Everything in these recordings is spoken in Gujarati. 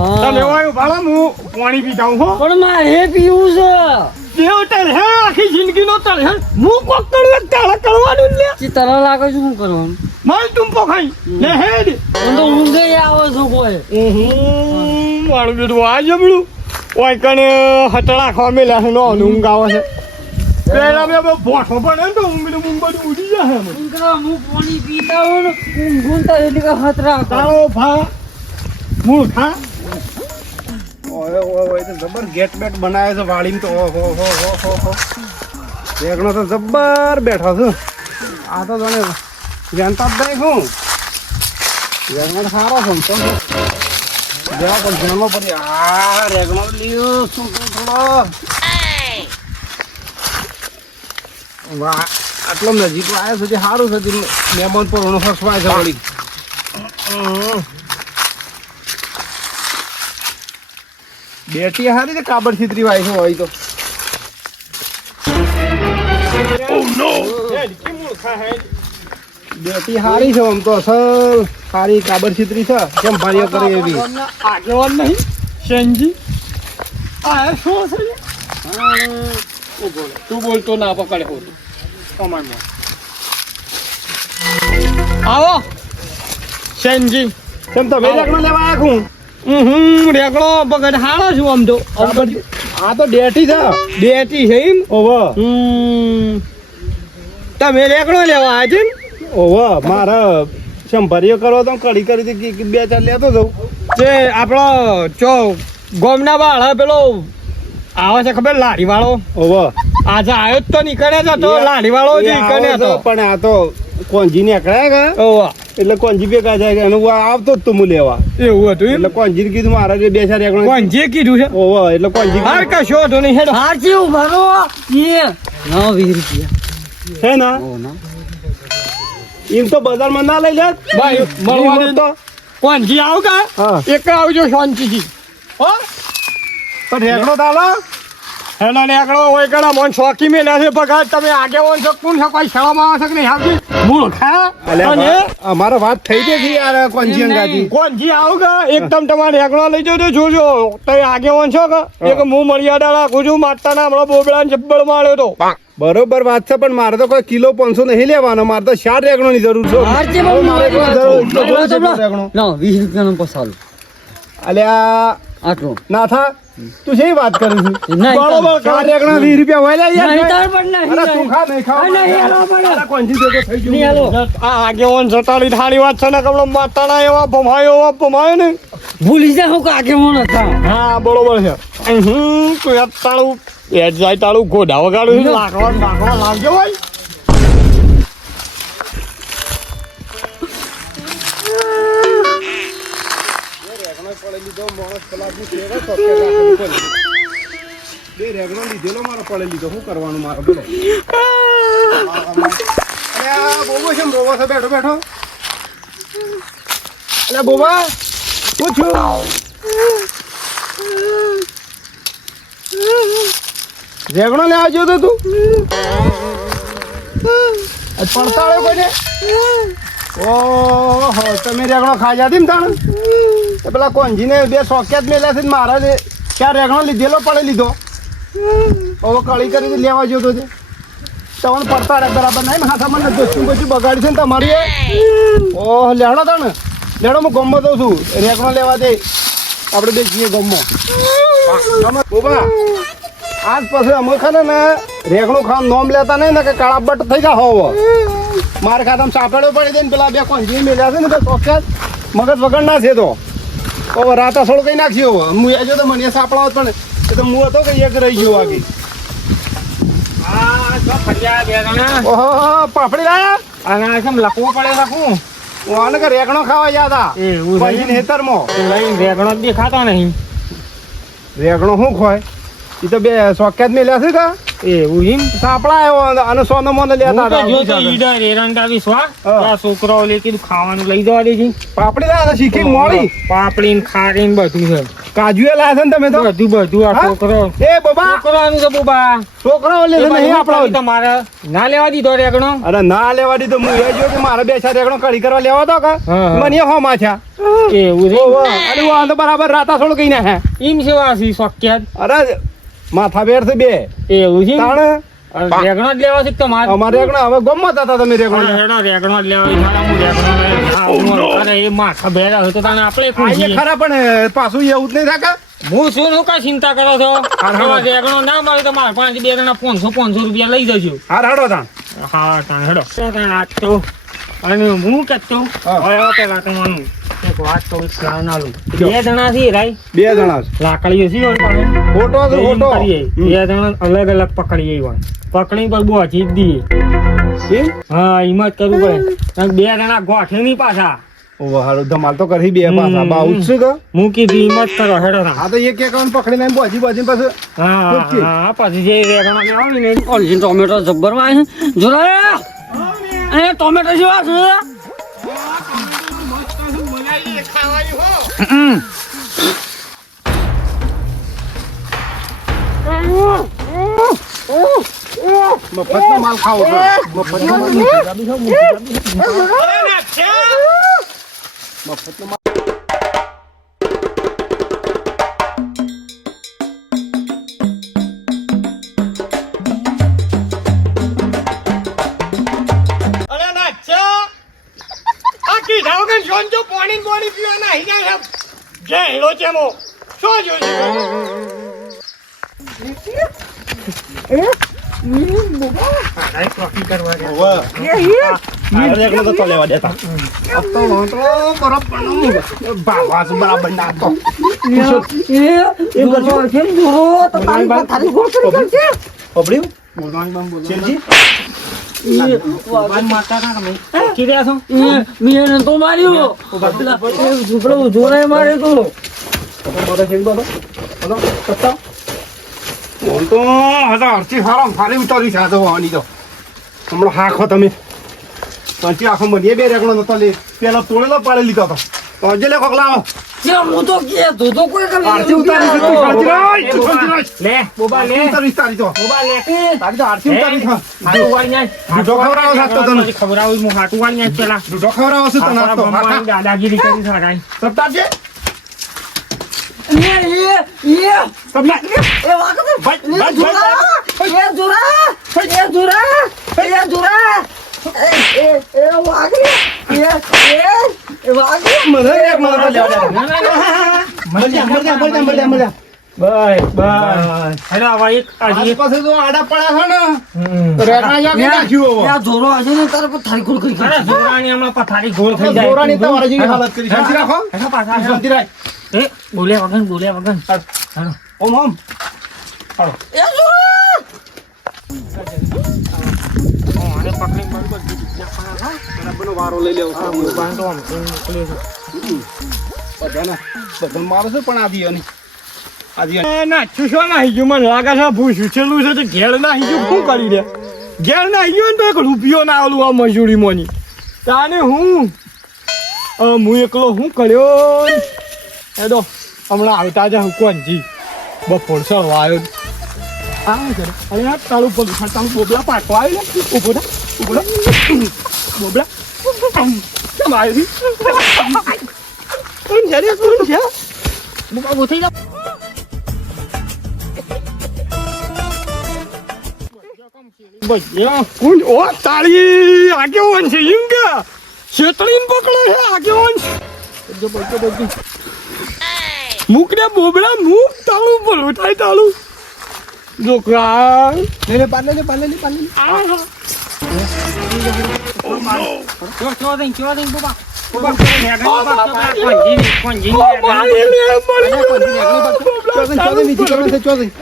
તમે હોય ભાળો હું પાણી પીતા હું હો પણ મારે પીવું છે. કેવું તળે આખી જિંદગીનો તળે હું કોક કરું તાળા કરવાનું લે કે તરહ લાગે છે શું કરવાનું? માલ ટુંપો ખાઈ લે હેડ હું તો ઊંઘે આવે છે કોઈ. મારું બેટું આ જમણું ઓય કણે હતડા ખોમેલા છે નો ઊંઘ આવે છે પેલા મેં ભોઠો પડે ને તો ઊંઘ બધું ઉડી જાય એમ ઊંઘા હું પાણી પીતા હોય ને ઊંઘું તો એટલે કે હાથ રાખો. તારો ભા મૂળ ખા ઓય ઓય તો જબર ગેટ બેટ બનાવે છે વાળીને તો ઓહો હો હો હો હો એકનો તો જબર બેઠો છે આ તો જાણે જાણતા જ નહીં હું રેગનો સારો છે તો જેવા પણ જન્મ પડી આ રેગનો લીયો શું થોડો વાહ આટલો નજીક આવ્યો સુધી સારું છે મહેમાન પર ઓનો ફસવાય છે વળી બેટી હારી છે કાબડ છીતરી વાય છે હોય તો બેટી હારી છે આમ તો અસલ સારી કાબડ છીતરી છે કેમ ભારીઓ કરે એવી આગેવાન નહીં શેનજી આ શું છે તું બોલતો ના પકડે હો કમાનમાં આવો શેનજી કેમ તમે રેગણો લેવા આવ્યા હું રેગણો પકડ હારો છું આમ તો આ તો ડેટી છે ડેટી છે એમ ઓવો તમે રેગણો લેવા આવ્યા છે ઓવો મારે સંભારીઓ કરો તો કડી કરી બે ચાર લેતો જઉં તે આપણો ચો ગોમના વાળા પેલો આવે છે ખબર લાડી વાળો ઓવો આજે આવ્યો જ તો નીકળે છે તો લાડી વાળો જ નીકળે હતો પણ આ તો કોંજી નીકળ્યા કે ઓવો એટલે કોંજી ભેગા જાય એનું આવતો જ તું લેવા એવું હતું એટલે કોંજી કીધું મારા જે બે ચાર એકડો કોંજી કીધું છે ઓવો એટલે કોંજી હાર કશો હતો નહીં હેડો હાર છે ઉભારો એ 20 રૂપિયા હે ના એમ તો બજારમાં ના લઈ લે ભાઈ મળવા તો કોંજી આવ કા એક આવજો શાંતિથી હો પણ રેગડો તાલો હેલો રેગડો હોય કડા મોન શોકી મેલ્યા છે પગાર તમે આગે ઓન છો કોણ છો કોઈ શરમ આવે છે કે નહીં આવતી મૂર્ખા અને અમારો વાત થઈ ગઈ છે યાર કોંજી અંગાજી કોંજી આવ કા એકદમ તમારે રેગડો લઈ જજો જોજો તો આગે ઓન છો કે એક હું મર્યાદા રાખું છું માતાના હમણાં બોબડા જબ્બળ માર્યો તો બરોબર વાત છે પણ મારે તો કોઈ કિલો 500 નહીં લેવાનો મારે તો 4 રેગણો ની જરૂર છે હાર છે મારે જરૂર 20 રૂપિયાનો પસાલો અલ્યા આટલો ના થા તું શી વાત કરું છું નહીં બરોબર 4 રેગણા 20 રૂપિયા હોય યાર નહીં તાર પણ નહીં અરે તું ખા નહીં ખાવ નહીં હાલો મને કોંજી દેતો થઈ ગયું નહીં હાલો આ આગે ઓન જટાલી થાળી વાત છે ને કમળો માતાના એવા ભમાયો ને ભૂલી જા હું કાકે મોન હતા હા બરોબર છે તું યાર તાળું એ જાય તાળું ગોડા વગાડું લાકવા લાગજો ભાઈ શું કરવાનું મારે બોલો બોબો છે બોબો છે બેઠો બેઠો અરે બોબા શું છું રેગણો લે આવજો તો તું પડતાળ્યો કોઈને ઓહો તમે રેગણો ખાઈ જાતી ને તાણ પેલા કોંજીને 2 સોકેટ મેલ્યા છે મારા જે 4 રેગણો લીધેલો પડે લીધો હવે કળી કરી લેવા જોતો છે તમને પડતાળે બરાબર નહીં હાથામાં નથી દોસ્તું બધું બગાડી છે ને તમારી ઓહ લેડો તાણ લેડો હું ગમમાં દઉં છું રેગણો લેવા દે આપણે બે જઈએ ગમમાં બોબા આજ પછી અમે ખાને ને રેગણું ખાવા નોમ લેતા નહીં ને કે કાળા બટ થઈ જા હોવો મારે ખાતામાં સાંકળ્યો પડી દે ને પેલા 2 કોંજી મેલ્યા છે ને તો ચોક્કસ મગજ વગર ના છે તો રાતા થોડું કઈ નાખ્યો હું એ જો તો મને સાંપડાવત પણ એ તો હું હતો કે એક રહી ગયો આગળ ઓહો પાપડી લાયા અને લખવો પડે લખું આને કે રેગણો ખાવા યાદ આ હેતરમાં રેગણો દેખાતો નહીં રેગણો શું ખોય એ તો 2 સોકેટ મેલ્યા છે કા એવું એમ તો આપણા આવ્યો અને સોનો મોનો લેતા હું તો હતા. જોતો ઈડર એરંડા વિશ્વા હા. આ છોકરાઓ લે કીધું ખાવાનું લઈ જવા દેજે પાપડી લાયા હતા શીખી મોડી. પાપડી ને ખારી ને બધું છે કાજુ એ લાયા છે ને તમે તો. બધું આ હા? છોકરો એ બાબા છોકરાનું છે બોબા છોકરાઓ લે છે નહીં આપણા. તમારે ના લેવા દીધો રેગણો અરે ના લેવા દીધો હું એ જોયો કે મારે બે ચાર રેગણો કઢી કરવા લેવા તો કે હા, હા. મને હો માથ્યા. એવું છે ઓહો, અને હું આ તો બરાબર રાતા થોડું કઈ ના હે. એમ છે વાસી શક્ય અરે માથા બેર છે બે એવું છે તાણ રેગણો જ લેવા છે કે તમારે અમારે રેગણો હવે ગમત હતા તમે રેગણો રેગણો જ લેવા હોય, સારા હું રેગણો લઈ આવું. અરે એ માથા ભેરા હોય તો તને આપણે આઈએ ખુશી. ખરા પણ પાછું એવું જ નહીં થાકે. હું શું કઈ ચિંતા કરો છો આવા રેગણો ના મળે તો મારે 5 બે જણા 500 રૂપિયા લઈ જજો. હાર હાડો તાણ. હા તાણ હેડો તાણ આજ તો અને હું કહેતો હા. હવે પેલા તમારું એક વાત કહું ધ્યાન આલું. બે જણા થી રાઈ બે જણા છે. લાકડીઓ છે હોય પાસે. ફોટો તો એમ ફોટો કરીએ. બે જણા અલગ અલગ પકડીએ હોય પકડી પર બોચી જ દઈએ. એમ? હા હિંમત કરવું પડે અને બે જણા ગોઠે નહીં પાછા. ઓહો, હારું ધમાલ તો કરી બે પાછા બાઉ છે કે. હું કીધું હિંમત કરો હેડો ના. આ તો એક એક પકડીને એમ બોજી બોજી પાછું. હા ઓકે. હા પછી જે રેગણા લેવા ને ઓલી ટોમેટો જબ્બર માં છે જોરા એ ટોમેટો જેવા છે મફતનો માલ ખાવો છો. મફતનો માલ મફતનો માલ. ઓહો. આ રેગણો તો તો લેવા દેતા. આ તો બરાબરનો બાવા છે, બરાબર ના તો. એ જોરો છે જોરો તો તારી પથારી ગોળ કરી કરશે પબડ્યું? શેરજી? બાન મારતા ના તમે કીધા છો મેં તો માર્યો પેલા એ છોકરો જોરાએ માર્યો તો બોલો, શેરજી બોલો. બોલો, સત્તા. ફોન તો હતા અડધી સારા ફારી ઉતારી છે આ તો આની તો. હમણાં હાખો તમે. ત્યાંથી આખો મને બે રેગણો નતો લે. પેલા તોડેલો પાડી લીધો હતો. તો હજુ લે કોક લાવો. જે હું તો કે તો કોઈ આરતી ઉતારી છે, તું શાંતિ રાખ, તું શાંતિ રાખ. લે બોબા લે આરતી ઉતારી છે તારી તો. બોબા લે તારી તો આરતી ઉતારી છે. હાટુ વાળી નાખ. દૂધો ખવડાવો છે તો તને. ખવડાવું હું હાટુ વાળી નાખ પેલા દૂધો ખવડાવો છે તને આ તો. હા, હા. દાદાગીરી કરી સરાય સત્તાજી? એ સત્તા. એ વાગતો ભાઈ, એ ભાઈ, જોરા એ જોરા એ જોરા એ જોરા એ વાગી એ વાગી મને એક મને તો લેવા દે. ના ના ના મળ્યા. બસ બસ હેલો હવે એક હજી એક પાસે તો આડા પડ્યા છે ને તો રેગણા યા કે નાખ્યું હવે. આ જોરો આજે ને તારે પર થારી ગોળ કરી અરે જોરાની હમણાં પથારી ગોળ થઈ જાય જોરાની તમારા જેવી હાલત કરી. શાંતિ રાખો. હેલો પાછા હેલો. શાંતિ રાખ. એ બોલ્યા વગર હેલો ઓમ ઓમ. એ જોરા અરે પકડી બરોબર બરાબરનો વારો લઈ લેવો છે. બોબા તો આમ મોકલે છે બધાને મારો છે પણ આદિ અને આદિ નાખ્યું શું નાહી ગયું મને લાગે છે ભૂસ્યું છેલ્લું છે તો ઘેર નાહી ગયું શું કરી દે ઘેર નાહી ગયું ને તો એક રૂપિયો ના આલું આ મજૂરી મોની તાને હું એકલો હું કર્યો હેડો હમણાં આવતા જ હું કોણજી બપોર સળવા આવ્યો આ કરે અરે આ તારું પગ તારું બોબલા પાટો આવ્યો ને ઉભો થા બોબલા કેમ આવ્યો કોણ છે રે કોણ છે બોબા ઉભો થઈ જા ભૈયા કોણ ઓ તાળી આગેવાન છે એમ કે શેતળીને પકડે છે આગેવાન મૂક ને બોબડા મૂક તાળું ભલું થાય તાળું છોકરા લે પાલે ચો દઈ બોબા બોબા કોંજી મારી લે મારી ચોથી નીચે કરો છે ચોથી.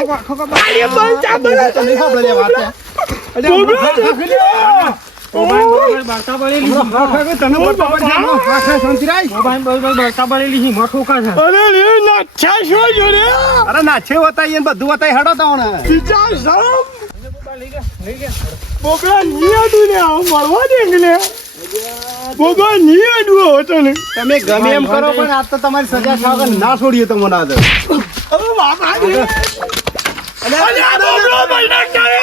અરે બંચા બરા તમે ખબર લે વાત. બોબડા બોબાન બરોબર બળતા બળેલી હા, હા, હા, તને પડતો પડશે. હા, હા, શાંતિ રાખ. બોબાન બરોબર બળતા બળેલી હિંમત ઠોકા છે અરે રે નાચ્યા છો જોડે અરે નાચે વતાઈ એને બધું વતાઈ હેડો તો ને. બીજા સમ બોબડા ની આડું ને આવ મળવા દે ને બોબા ની આડું હતો ને તમે ગમે એમ કરો પણ આજ તો તમારી સજા ખાવ કે ના છોડીએ તમને આદર. અરે બાપા રે અરે આ બોબડો બૈના કરે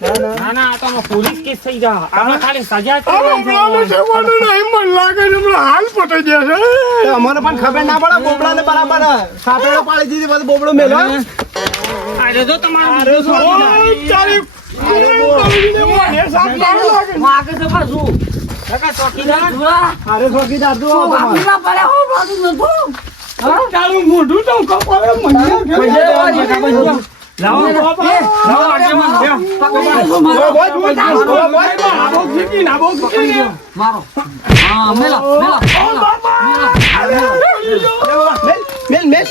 ના ના આ તો આમાં પોલીસ કેસ થઈ જા આપણે ખાલી સજા જ આ કરવાની છે. બોબડાનો જવાનો નહીં મન લાગે ને હમણાં હાલ પટાઈ દેશે તો અમને પણ ખબર ના પડે બોબડાને બરાબર સાપેડો પાડી દીધી બધું બોબડો મેલો. અરે તો તમારું અરે બીજું ઓ શું તારી મને સાપ માર લાગે વાગે છે પાછું. કાકા ચોકીદાર જોડા. અરે ચોકીદાર જો તો તમારે. વાપીમાં પડ્યા હો, બાજુ નતું. હા? તારું મોઢું તો કપાળે મને પૈસા લેવા દે, પૈસા. લાવો લાવો આગેવાન લ્યો. મારો. હા, મેલો, મેલો. મેલ મેલ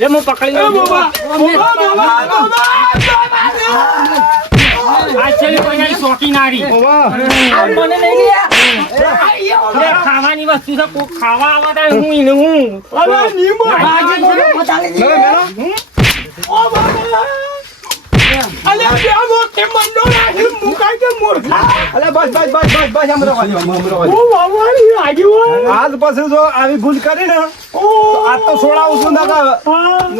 એ હું પકડી લઉં છું. આ છેલ્લી કોઈના શોખીનારી. આ મને લઈ ગયા. એ ખાવાની વસ્તુ છે કોક ખાવા આવે તારે હું ઈને હું બતાવી દે. અલે બસ બસ બસ બસ બસ હમણાં વાજો, હમણાં વાજો. આજ પછી જો આવી ભૂલ કરી ને તો આજ તો છોડાવું છું ના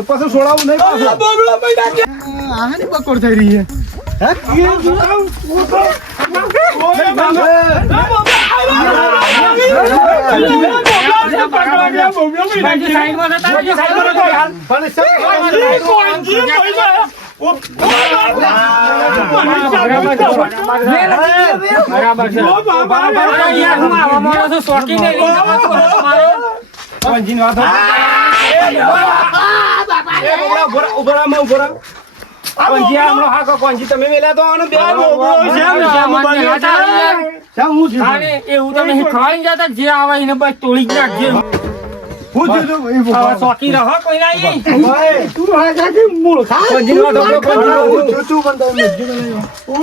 પછી છોડાવું નહીં પાછું. આની બકોડ થઈ રહી સાઈડમાં જતા રહેજો, સાઈડમાં જતા બરાબર છે. યાર હું આવા માણસો છું, શોખીન નહીં લઈને આવા છો તમારો. પંજીની વાત તમે મેલા તો આનો બે અરે એવું તમે ખવાઈ જતા જે આવે એને બસ તોડી જ નાખજે. હવે શોખી રહો કોઈ નહીં.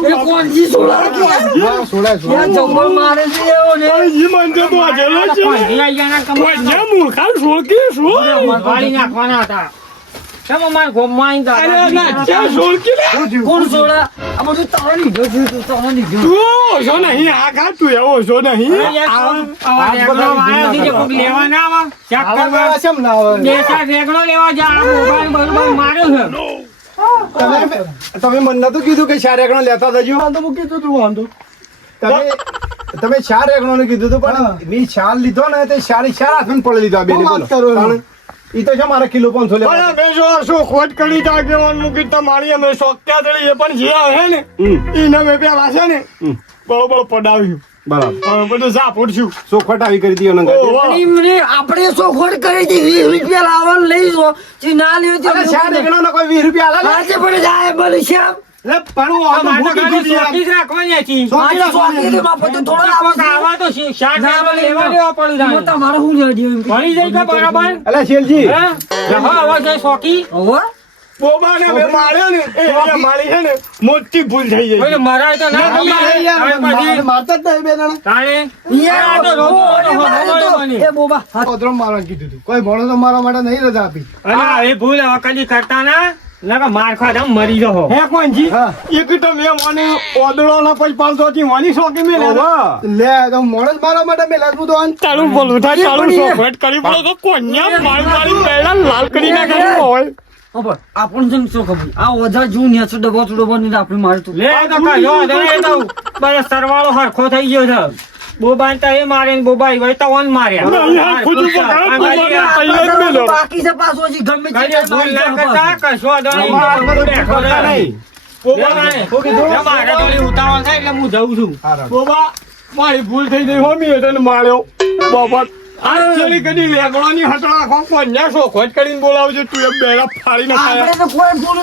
એ કોણજી સોડા ગયા? ત્યાં જંગલ મારે છે એવો ને. પંજી આઈ ગયા ના કમાવા. વાળી નાખવાના હતા. કેમ અમારા ગોમમાં આઈને દાદા કોણ સોડા? આ બધું તારે લીધો છે, તું તારે લીધો. લેવા ના આવે ચેક કરવા બે ચાર રેગડો લેવા જા મોબાઈલ બરોબર માર્યો છે. તમે મને નતું કીધું કે ચાર એકણો લેતા જજો તમે ચાર એકણો ને કીધું હતું પણ મેં ચાર લીધો ને તે ચાર હાથમાં પડી લીધો આ બેને બોલો ઈ તો છે મારા કિલો 500 લેવા ખોટ કરી આગેવાન મૂકી તમારી અમે શોખ્યા થયેલી એ પણ જે આવે ને એને મેં પેલા છે ને બરોબર પડાવ્યું બરાબર હવે બધું ઝાપુટ છું સોખટ આવી કરી દીધો નંગા એમને આપણે સોખવટ કરી હતી 20 રૂપિયા લાવવાનું લઈ જો જે ના લ્યો તે અરે ચાર એકણો ને કોઈ 20 રૂપિયા આલે આજે પડે જાય બોલે શ્યામ. લે પણ હું આમ મારે તો ભૂખી ખાલી છું યાર. શોખી જ રાખવાની હતી. આજે સોખી માં બધું થોડા કોક આવા તો શાક લેવા દેવા પડી જાય. તમારે શું લેવા દેવું? ભણી જાય કે બરાબર અલા શેલજી હા હવે જાય શોખી હવે બોબાને મેં માર્યો ને એ મારી છે ને મોટી ભૂલ થઈ ગઈ કોઈને મરાય તો ના ગમે. હવે પછી મારતા જ નહીં બે જણા તાણે યાર, આ તો રોતો રોતો હમણાં મને. એ બોબા કોદરો મારવા કીધું હતું કોઈ ભણો તો મારવા માટે નહીં રજા આપી અને એ ભૂલ હવે કદી કરતા ના નકર માર ખાધા મરી જાઓ. હે કોણજી હા. એક તો મેં મને ઓદળો ના પછી 500 થી વાની શોખી મેં લે તો મોણસ મારવા માટે મેં લાગુ તો તારું બોલું થાય તારું સોફેટ કરી પડે તો કોન્યા મારી પહેલા લાલ કરી નાખવાનું હોય ખબર આપણને જેમ શું ખબર આ ઓધા જૂન ને છે ડબો ડબો ને આપણે મારતું લે તો કયો એ તો બસ સરવાળો હરખો થઈ ગયો છે. બોબાન તો એ મારે ને બોબાઈ હોય તો ઓન માર્યા. નહીં, આ ખુદ ઉપર કાઢો, ખુદ ઉપર કાઢો. બાકી છે પાછો હજી ગમે તે કદી ભૂલ ના કરતા કશો વાંધો નહીં. કરતા નહીં બોબાને મારે તો ઓલી ઉતાવળ થાય એટલે હું જઉં છું. બોબા મારી ભૂલ થઈ ગઈ હોમી એટલે માર્યો બાપા આ ચલી કદી લેગડોની હટડા આખો કોન્યા શોખટ કરીને બોલાવજો તું એમ બેડા ફાડી નાખાયા આપણે તો કોઈ ભૂલ